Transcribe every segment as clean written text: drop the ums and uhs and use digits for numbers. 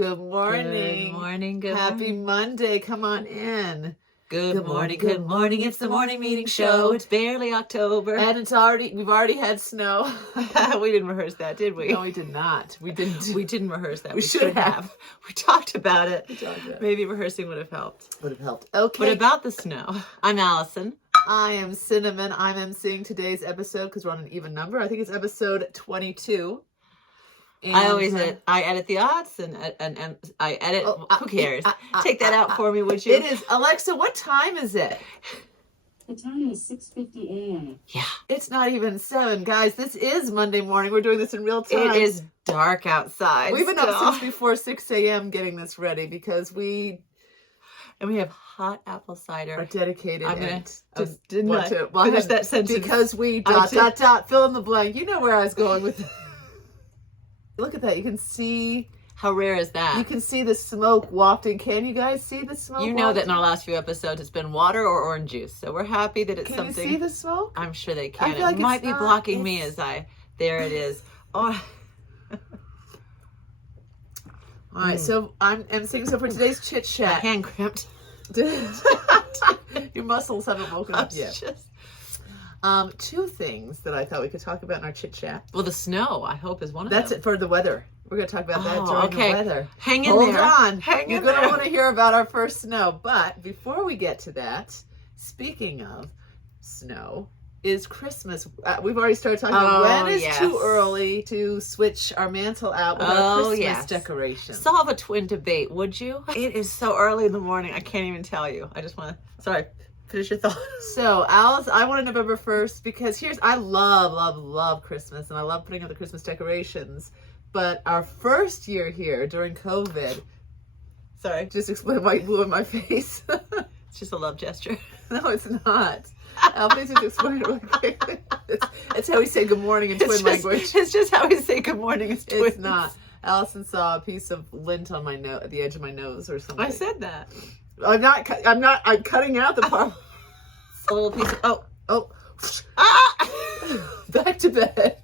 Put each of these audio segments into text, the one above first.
Good morning. Good morning. Good Happy morning. Monday. Come on in. Good morning. Good morning. It's the morning meeting show. It's barely October. And we've already had snow. We didn't rehearse that, did we? No, we did not. We didn't. We didn't rehearse that. We should have. We talked about it. We talked about it. Maybe rehearsing would have helped. Would have helped. Okay. But about the snow, I'm Allison. I am Cinnamon. I'm emceeing today's episode because we're on an even number. I think it's episode 22. And I edit the odds and I edit. Who cares? Take that out for me, would you? It is. Alexa, what time is it? The time is 6:50 a.m. Yeah. It's not even 7. Guys, this is Monday morning. We're doing this in real time. It is dark outside. We've been up still. since before 6 a.m. getting this ready because we have hot apple cider. are dedicated. I'm gonna to finish that sentence. Because we ... fill in the blank. You know where I was going with Look at that. You can see... How rare is that? You can see the smoke wafting. Can you guys see the smoke You know wafting? that in our last few episodes it's been water or orange juice. So we're happy that it's Can something. you see the smoke? I'm sure they I can. feel like It it's might be not- blocking me it's- as there it is. Oh. All right, so I'm emceeing. So for today's chit My chat, hand cramped. your muscles haven't woken up It's yet. just- 2 things that I thought we could talk about in our chit chat. Well, the snow, I hope, is one of That's them. it for the weather. We're going to talk about that Oh, during okay. the weather. Hang in Hold there. on. Hang You're in going to there. want to hear about our first snow. But before we get to that, speaking of snow, is Christmas. We've already started talking about when is yes. too early to switch our mantle out with our Christmas yes. decorations. Solve a twin debate, would you? It is so early in the morning. I can't even tell you. I just want to. Sorry. Finish your thought. So, Alice, I wanted November 1st because I love Christmas and I love putting up the Christmas decorations. But our first year here during COVID, Sorry. just explain why you blew in my face. It's just a love gesture. No, it's not. Please just explain it really quickly. It's how we say good morning in twin language. It's just how we say good morning. It's twins. It's not. Allison saw a piece of lint on my nose, at the edge of my nose or something. I said that. I'm cutting out the part. A little piece of, Oh, ah! back to bed.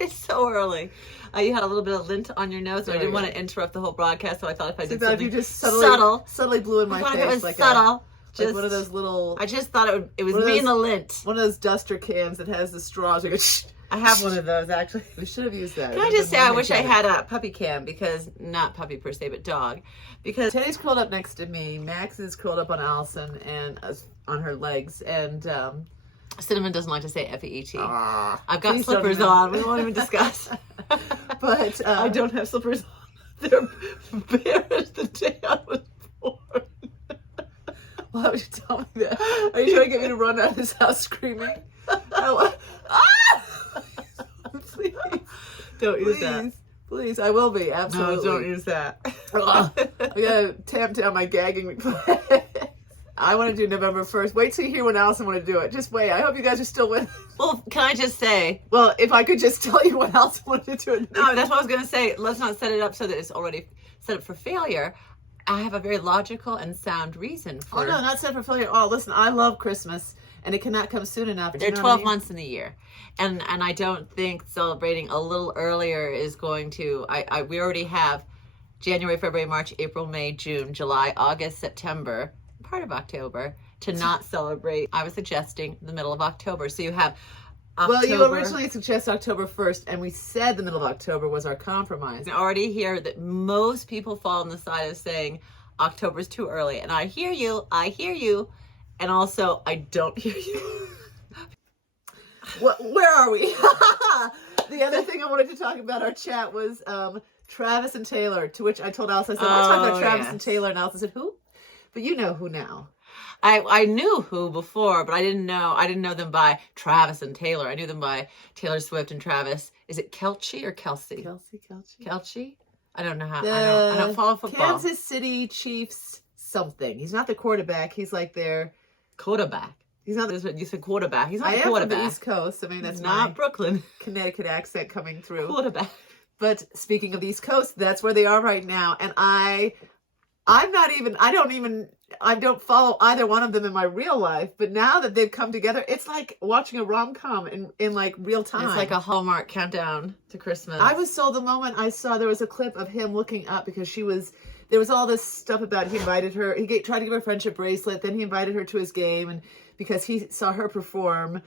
It's so early. You had a little bit of lint on your nose, and I There didn't you want to interrupt the whole broadcast, so I thought if I did So if something you just subtle, subtly blew in my I thought face, if it was like subtle. like one of those little, I just thought it was one of me those- and the lint. one of those duster cans that has the straws. You go, shh. I have one of those actually. We should have used that. Can I just say I wish I had a puppy cam, because not puppy per se, but dog, because Teddy's curled up next to me. Max is curled up on Allison and on her legs, and Cinnamon doesn't like to say F-E-E-T. ah, I've got please don't slippers know. on. We won't even discuss. But I don't have slippers on. They're bare as the day I was born. Why would you tell me that? Are you trying to get me to run out of this house screaming? Please. Don't use that. Please, I will be, No, absolutely. don't use that. I gotta tamp down my gagging reflex. I want to do November 1st. Wait till you hear when Allison want to do it. Just wait. I hope you guys are still with. Well, can I just say, Well, if I could just tell you when Allison wanted to do it. no, that's what I was going to say. Let's not set it up so that it's already set up for failure. I have a very logical and sound reason for Oh, no, not set for failure. Oh, listen, I love Christmas, and it cannot come soon enough. Do There you are know 12 what I mean? months in the year. And I don't think celebrating a little earlier is going to, we already have January, February, March, April, May, June, July, August, September, part of October, to not celebrate. I was suggesting the middle of October. So you have October. Well, you originally suggested October 1st, and we said the middle of October was our compromise. I already hear that most people fall on the side of saying October's too early. And I hear you. And also, I don't hear you. Where are we? The other thing I wanted to talk about our chat was Travis and Taylor, to which I told Allison, I said, let's talk about Travis and Taylor, and Allison said, who? But you know who now. I knew who before, but I didn't know them by Travis and Taylor. I knew them by Taylor Swift and Travis. Is it Kelce or Kelsey? Kelsey? I don't know how. I don't follow football. Kansas City Chiefs something. He's not the quarterback. He's like their quarterback. He's not. You said quarterback. He's not I the am quarterback. from the East Coast, so maybe that's not my Brooklyn. Connecticut accent coming through. Quarterback. But speaking of the East Coast, that's where they are right now, and I I don't follow either one of them in my real life, but now that they've come together, it's like watching a rom-com in like real time. It's like a Hallmark countdown to Christmas. I was sold the moment I saw there was a clip of him looking up because there was all this stuff about he invited her, tried to give her a friendship bracelet, then he invited her to his game, and because he saw her perform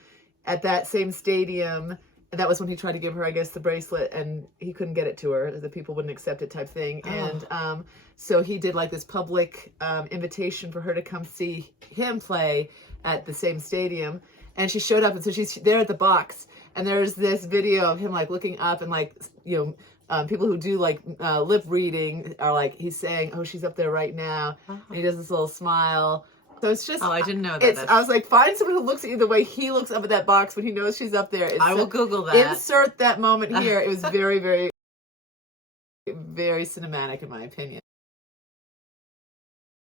at that same stadium, and that was when he tried to give her, I guess, the bracelet, and he couldn't get it to her. The people wouldn't accept it type thing. Oh. And so he did like this public invitation for her to come see him play at the same stadium. And she showed up, and so she's there at the box. And there's this video of him like looking up, and like, people who do like lip reading are like, he's saying, oh, she's up there right now. And he does this little smile. So it's just... Oh, I didn't know that. I was like, find someone who looks at you the way he looks up at that box when he knows she's up there. I will Google that. Insert that moment here. It was very, very, very cinematic in my opinion.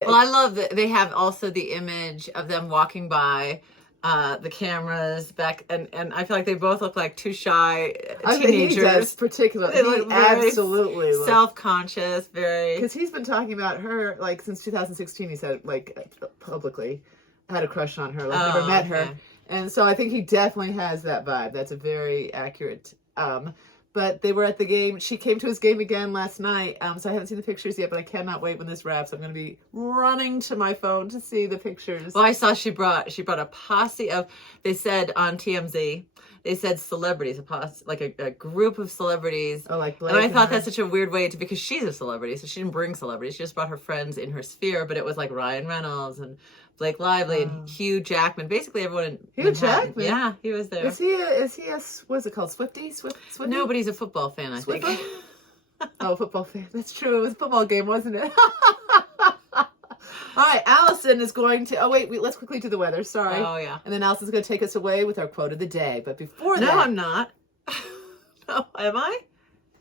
Well, I love that they have also the image of them walking by the cameras back, and I feel like they both look like two shy teenagers. He does, particularly. He absolutely self-conscious, very. Because he's been talking about her like since 2016. He said like publicly had a crush on her, like never met her, and so I think he definitely has that vibe. That's a very accurate. But they were at the game. She came to his game again last night. So I haven't seen the pictures yet, but I cannot wait when this wraps. I'm going to be running to my phone to see the pictures. Well, I saw she brought a posse of, they said on TMZ, they said celebrities, a posse, like a group of celebrities. Oh, like Blake. And I thought that's such a weird way to, because she's a celebrity, so she didn't bring celebrities. She just brought her friends in her sphere, but it was like Ryan Reynolds and Blake Lively and Hugh Jackman, basically everyone in Hugh Manhattan. Jackman? Yeah, he was there. Is he a what's it called, Swiftie? Swiftie? No, but he's a football fan, I think. Oh, football fan. That's true. It was a football game, wasn't it? All right, Allison is going to... Oh, wait, let's quickly do the weather. Sorry. Oh, yeah. And then Allison's going to take us away with our quote of the day. But before that... No, I'm not. No, am I?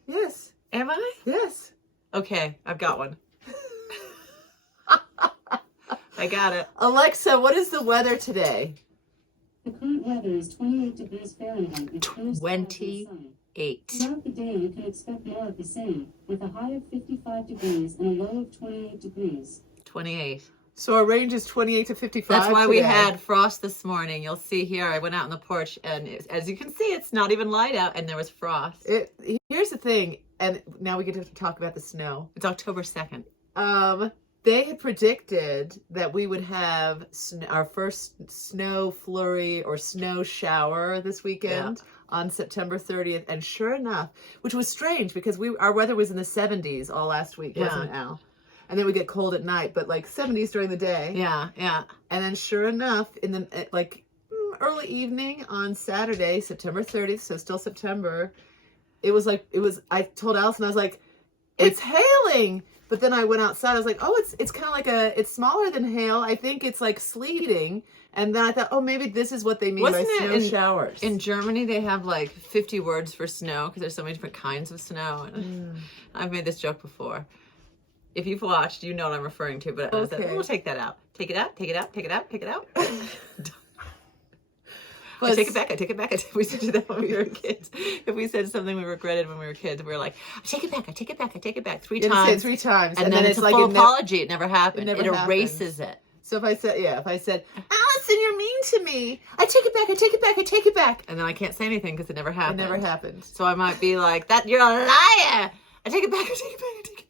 Yes. Am I? Yes. Okay, I've got one. I got it. Alexa, what is the weather today? The current weather is 28 degrees Fahrenheit. With 28. Throughout the day, you can expect more of the same, with a high of 55 degrees and a low of 28 degrees. 28. So our range is 28 to 55 That's why today. we had frost this morning. You'll see here, I went out on the porch, and as you can see, it's not even light out, and there was frost. Here's the thing, and now we get to talk about the snow. It's October 2nd. They had predicted that we would have our first snow flurry or snow shower this weekend on September 30th. And sure enough, which was strange because our weather was in the 70s all last week, wasn't it, Al? And then we get cold at night, but like 70s during the day. Yeah, yeah. And then sure enough, in the early evening on Saturday, September 30th, so still September, I told Allison, I was like, it's hailing. But then I went outside. I was like, oh, it's kind of like it's smaller than hail. I think it's like sleeting. And then I thought, oh, maybe this is what they mean by snow showers. In Germany, they have like 50 words for snow because there's so many different kinds of snow. And I've made this joke before. If you've watched, you know what I'm referring to. But I said, we'll take that out. Take it out, take it out, take it out, take it out. I take it back. I take it back. We used to do that when we were kids. If we said something we regretted when we were kids, we were like, I take it back. I take it back. I take it back 3 times. Say it 3 times. And then it's like a full apology. It never happened. It erases it. So if I said, Allison, you're mean to me. I take it back. I take it back. I take it back. And then I can't say anything because it never happened. It never happened. So I might be like, that you're a liar. I take it back. I take it back. I take it back.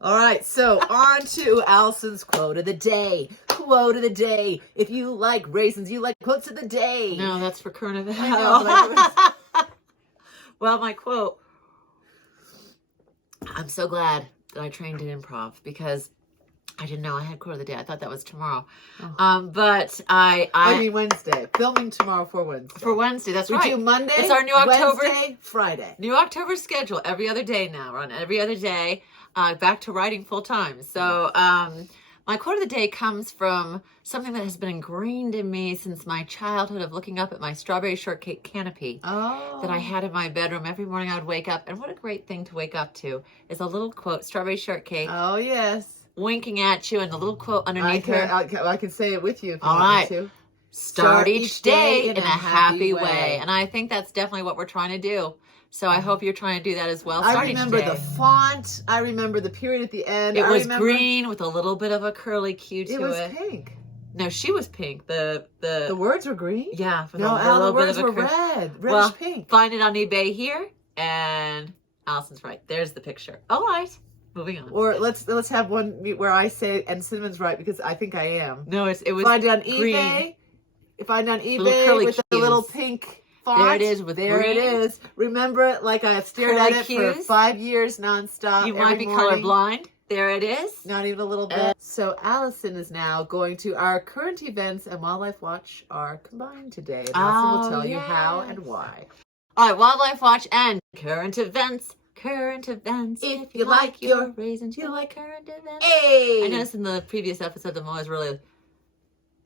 All right, so on to Allison's quote of the day. Quote of the day. If you like raisins, you like quotes of the day. No, that's for current event. I know, well, my quote. I'm so glad that I trained in improv because I didn't know I had quote of the day. I thought that was tomorrow. But I mean Wednesday. Filming tomorrow for Wednesday. For Wednesday, that's right. We do Monday, it's our new October, Wednesday, Friday. New October schedule. Every other day now. We're on every other day. Back to writing full time. So my quote of the day comes from something that has been ingrained in me since my childhood of looking up at my strawberry shortcake canopy that I had in my bedroom. Every morning I would wake up, and what a great thing to wake up to is a little quote, strawberry shortcake. Oh, yes. Winking at you, and the little quote underneath her. I can say it with you if you want me to. Start each day in a happy way. And I think that's definitely what we're trying to do. So I hope you're trying to do that as well. I Starting remember today. the font. I remember the period at the end. It I was remember green with a little bit of a curly Q to it. It was pink. No, she was pink. The words were green? Yeah. With No, a Al, the little bit words of a were red. Reddish Well, pink. find it on eBay here, and Allison's right. There's the picture. All right. Moving on. Or let's have one where I say and Cinnamon's right because I think I am. No, it was Find it on green. eBay. Find it on Little eBay curly with the cues. little pink font. There it is with There green. it is. Remember it like I have stared Curly at it cues. for 5 years nonstop. You every might be morning. colorblind. There it is. Not even a little bit. So Allison is now going to our current events and Wildlife Watch are combined today. And Allison will tell you how and why. All right, Wildlife Watch and current events. Current events. If you like your raisins, you like current events. Hey! I noticed in the previous episode I'm always really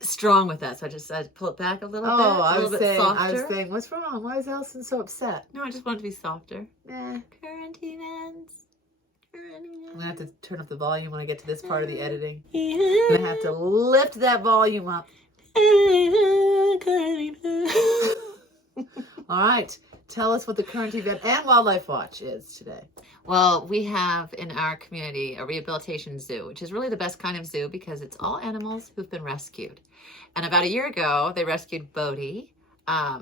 strong with that, so I just decided to pull it back a little bit. I was Softer. saying, what's wrong? Why is Allison so upset? No, I just want it to be softer. Nah. Current events. Current events. I'm gonna have to turn up the volume when I get to this part of the editing. I'm gonna have to lift that volume up. All right. Tell us what the current event and Wildlife Watch is today. Well, we have in our community a rehabilitation zoo, which is really the best kind of zoo because it's all animals who've been rescued. And about a year ago, they rescued Bodhi.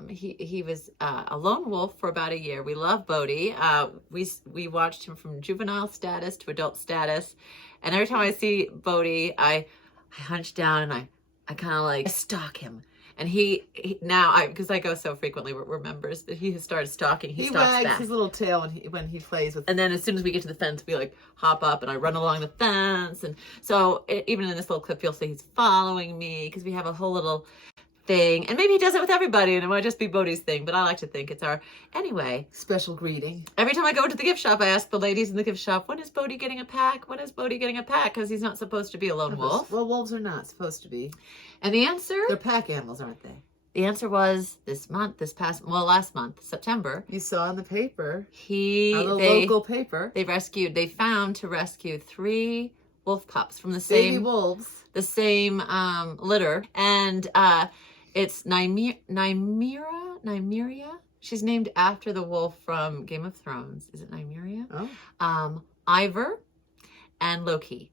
He was a lone wolf for about a year. We love Bodhi. We watched him from juvenile status to adult status. And every time I see Bodhi, I hunch down and I kind of like stalk him. And he now, because I go so frequently, we're members, but he has started stalking. He stalks wags back. his little tail when he plays with. And then as soon as we get to the fence, we like hop up and I run along the fence. And so even in this little clip, you'll see he's following me because we have a whole little thing. And maybe he does it with everybody and it might just be Bodhi's thing, but I like to think it's our, anyway. Special greeting. Every time I go to the gift shop, I ask the ladies in the gift shop, when is Bodhi getting a pack? When is Bodhi getting a pack? Because he's not supposed to be a lone wolf. Well, wolves are not supposed to be. And the answer? They're pack animals, aren't they? The answer was last month, September. You saw in the paper. They Local paper. They found to rescue 3 wolf pups from the Baby same wolves. The same litter. And it's Nymeria. She's named after the wolf from Game of Thrones. Is it Nymeria? Oh. Ivor and Loki.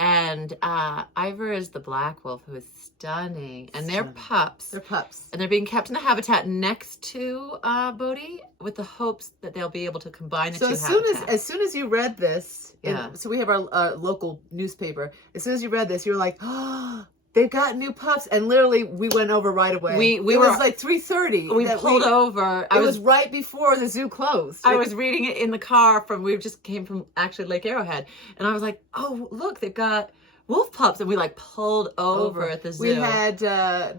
And Ivor is the black wolf who is stunning. And they're pups. They're pups. And they're being kept in the habitat next to Bodhi with the hopes that they'll be able to combine the two habitats. As soon as you read this, Yeah. so we have our local newspaper. As soon as you read this, you were like, oh, they've got new pups. And literally, we went over right away. It was like 3:30. We pulled over. It was right before the zoo closed. I was reading it in the car we just came from actually Lake Arrowhead. And I was like, oh, look, they've got wolf pups. And we like pulled over at the zoo. We had,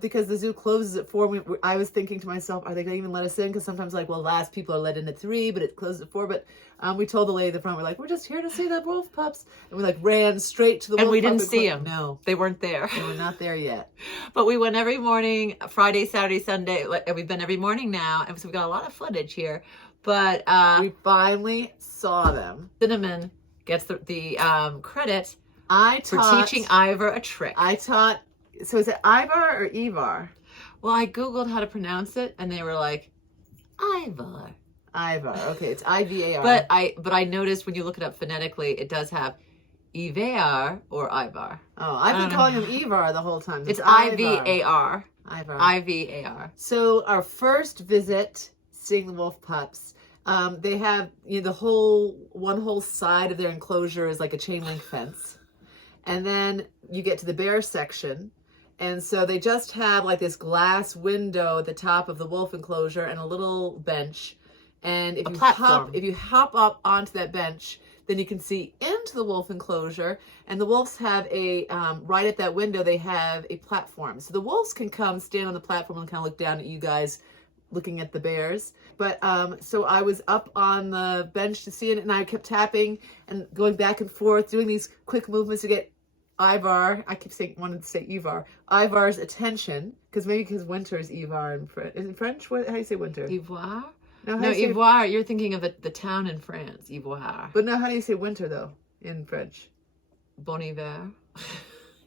because the zoo closes at 4, I was thinking to myself, are they going to even let us in? Because sometimes last people are let in at 3, but it closes at 4. But we told the lady at the front, we're like, we're just here to see the wolf pups. And we ran straight to the wolf pups. And we didn't see them. No. They weren't there. They were not there yet. But we went every morning, Friday, Saturday, Sunday. We've been every morning now. And so we got a lot of footage here. But we finally saw them. Cinnamon gets the credit for teaching Ivor a trick. So is it Ivar or Ivar? Well, I Googled how to pronounce it, and they were like, Ivor. Ivar. Okay, it's I-V-A-R. But I noticed when you look it up phonetically, it does have Ivar or Ivar. Oh, I've been calling him Ivar the whole time. It's I-V-A-R. Ivar. I-V-A-R. So our first visit, seeing the wolf pups, they have one whole side of their enclosure is like a chain link fence. And then you get to the bear section. And so they just have like this glass window at the top of the wolf enclosure and a little bench. And if you hop up onto that bench, then you can see into the wolf enclosure. And the wolves have right at that window, they have a platform. So the wolves can come stand on the platform and kind of look down at you guys looking at the bears. But so I was up on the bench to see it, and I kept tapping and going back and forth, doing these quick movements to get Ivar, wanted to say Ivar, Ivar's attention, because winter is Ivar in French. In French, how do you say winter? Ivoire? No, Ivoire, you're thinking of the town in France, Ivoire. But no, how do you say winter, though, in French? Bon hiver.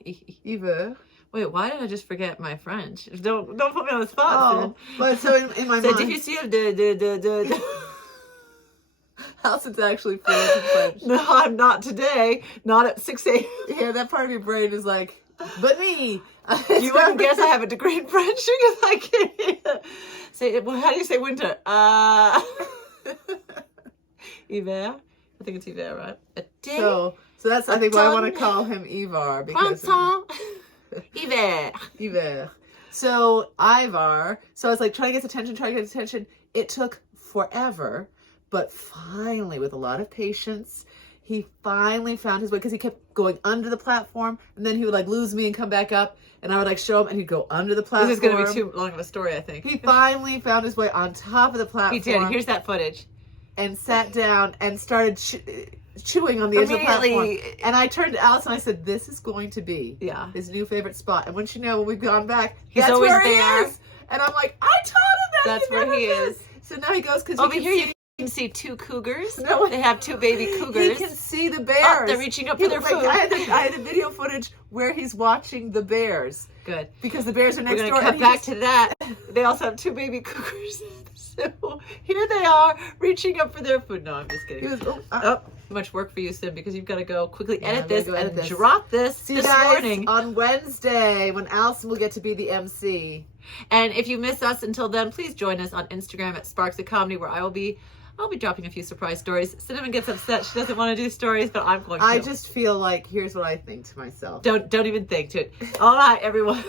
Hiver. Wait, why did I just forget my French? Don't put me on the spot. Oh, but so in my C'est mind. difficile de... Allison's actually fluent in French. No, I'm not today. Not at 6 a.m. Yeah, that part of your brain is like, but me. You wouldn't guess I have a degree in French because I can't say. Well, how do you say winter? Hiver. I think it's hiver, right? A day. So that's I think why I want to call him Ivar because Printemps. Hiver. Ivar. So Ivar. So I was like trying to get his attention. It took forever, but finally, with a lot of patience, he finally found his way because he kept going under the platform, and then he would like lose me and come back up, and I would like show him, and he'd go under the platform. This is going to be too long of a story, I think. He finally found his way on top of the platform. He did. Here's that footage. And sat down and started chewing on the edge of the platform. And I turned to Alice and I said, "This is going to be his new favorite spot." And once you know, when we've gone back, he's that's always where there. He is. And I'm like, I taught him that. That's where he is. So now he goes because over here you can see two cougars. No, they have two baby cougars. He can see the bears. Oh, they're reaching up for their food. I had the video footage where he's watching the bears. Good. Because the bears are next door. We're going to cut back to that. They also have two baby cougars. So here they are reaching up for their food. No, I'm just kidding. Too much work for you, Sim, because you've got to go quickly edit this and drop this See this you guys morning. On Wednesday when Allison will get to be the MC. And if you miss us until then, please join us on Instagram at Sparks of Comedy, where I'll be dropping a few surprise stories. Cinnamon gets upset. She doesn't want to do stories, but I'm going to. I just feel like, here's what I think to myself. Don't even think to it. All right, everyone.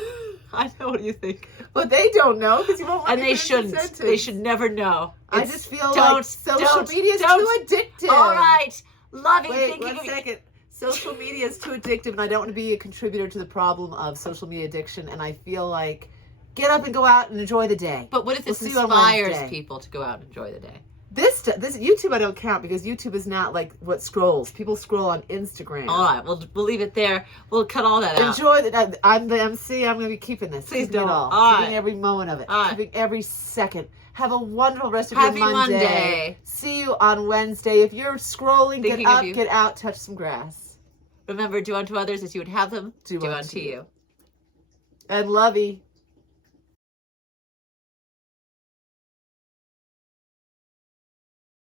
I know what you think. But they don't know because you won't. And they shouldn't. They should never know. I just feel like social media is too addictive. All right. Loving Wait, thinking. one second. Social media is too addictive, and I don't want to be a contributor to the problem of social media addiction. And I feel like, get up and go out and enjoy the day. But what if it see you on inspires Wednesday. people to go out and enjoy the day? This YouTube I don't count because YouTube is not like what scrolls. People scroll on Instagram. All right, we'll leave it there. We'll cut all that out. Enjoy the. I'm the MC. I'm going to be keeping this. Please keeping don't. It all. All Keeping right. every moment of it. All right. Keeping every second. Have a wonderful rest of Happy your Monday. See you on Wednesday. If you're scrolling, Thinking get of up, you. get out, touch some grass. Remember, do unto others as you would have them Do do unto unto you. And lovey.